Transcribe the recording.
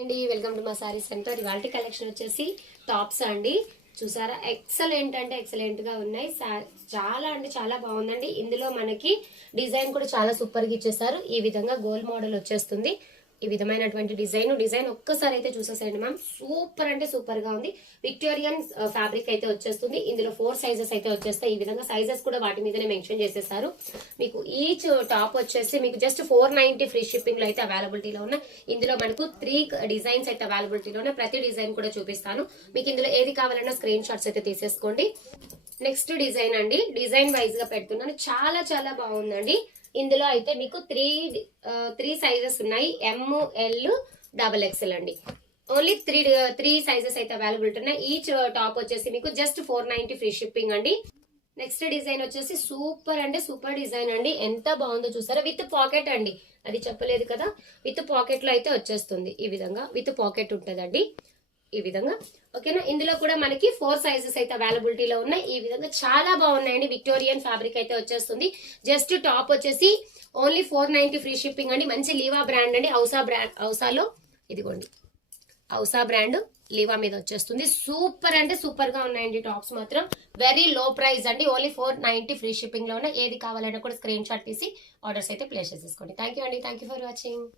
అండి welcome to మా sorry centre. ఇవాల్టి కలెక్షన్ వచ్చేసి టాప్స్ అండి. చూసారా, ఎక్సలెంట్ అంటే ఎక్సలెంట్ గా ఉన్నాయి. చాలా అంటే చాలా బాగుందండి. ఇందులో మనకి డిజైన్ కూడా చాలా సూపర్ గా ఇచ్చేసారు. ఈ విధంగా గోల్డ్ మోడల్ వచ్చేస్తుంది. ఈ విధమైనటువంటి డిజైన్ ఒక్కసారి అయితే చూసేసేయండి మ్యామ్. సూపర్ అంటే సూపర్ గా ఉంది. విక్టోరియన్ ఫ్యాబ్రిక్ అయితే వచ్చేస్తుంది. ఇందులో 4 సైజెస్ అయితే వచ్చేస్తాయి. ఈ విధంగా సైజెస్ కూడా వాటి మీదనే మెన్షన్ చేసేసారు. మీకు ఈచ్ టాప్ వచ్చేసి మీకు జస్ట్ 490 ఫ్రీ షిప్పింగ్ లో అయితే అవైలబిలిటీలో ఉన్నాయి. ఇందులో మనకు 3 డిజైన్స్ అయితే అవైలబిలిటీలో ఉన్నాయి. ప్రతి డిజైన్ కూడా చూపిస్తాను. మీకు ఇందులో ఏది కావాలన్నా స్క్రీన్ షాట్స్ అయితే తీసేసుకోండి. నెక్స్ట్ డిజైన్ అండి, డిజైన్ వైజ్ గా పెడుతున్నాను. చాలా చాలా బాగుందండి. ఇందులో అయితే మీకు త్రీ సైజెస్ ఉన్నాయి. ML, XXL అండి. ఓన్లీ త్రీ సైజెస్ అయితే అవైలబిలిటీ ఉన్నాయి. ఈచ్ టాప్ వచ్చేసి మీకు జస్ట్ 490 ఫ్రీ షిప్పింగ్ అండి. నెక్స్ట్ డిజైన్ వచ్చేసి సూపర్ అంటే సూపర్ డిజైన్ అండి. ఎంత బాగుందో చూసారా, విత్ పాకెట్ అండి. అది చెప్పలేదు కదా, విత్ పాకెట్ లో అయితే వచ్చేస్తుంది. ఈ విధంగా విత్ పాకెట్ ఉంటుందండి. ఈ విధంగా ఓకేనా. ఇందులో కూడా మనకి 4 సైజెస్ అయితే అవైలబిలిటీలో ఉన్నాయి. ఈ విధంగా చాలా బాగున్నాయండి. విక్టోరియన్ ఫ్యాబ్రిక్ అయితే వచ్చేస్తుంది. జస్ట్ టాప్ వచ్చేసి ఓన్లీ 490 ఫ్రీ షిప్పింగ్ అండి. మంచి లీవా బ్రాండ్ అండి. ఔసాలో ఇదిగోండి, ఔసా బ్రాండ్ లీవా మీద వచ్చేస్తుంది. సూపర్ అంటే సూపర్ గా ఉన్నాయండి టాప్స్ మాత్రం. వెరీ లో ప్రైస్ అండి. ఓన్లీ 490 ఫ్రీ షిప్పింగ్ లో ఉన్నాయి. ఏది కావాలన్నా కూడా స్క్రీన్ షాట్ తీసి ఆర్డర్స్ అయితే ప్లేస్ చేసేసుకోండి. థ్యాంక్ యూ అండి. Thank you for watching.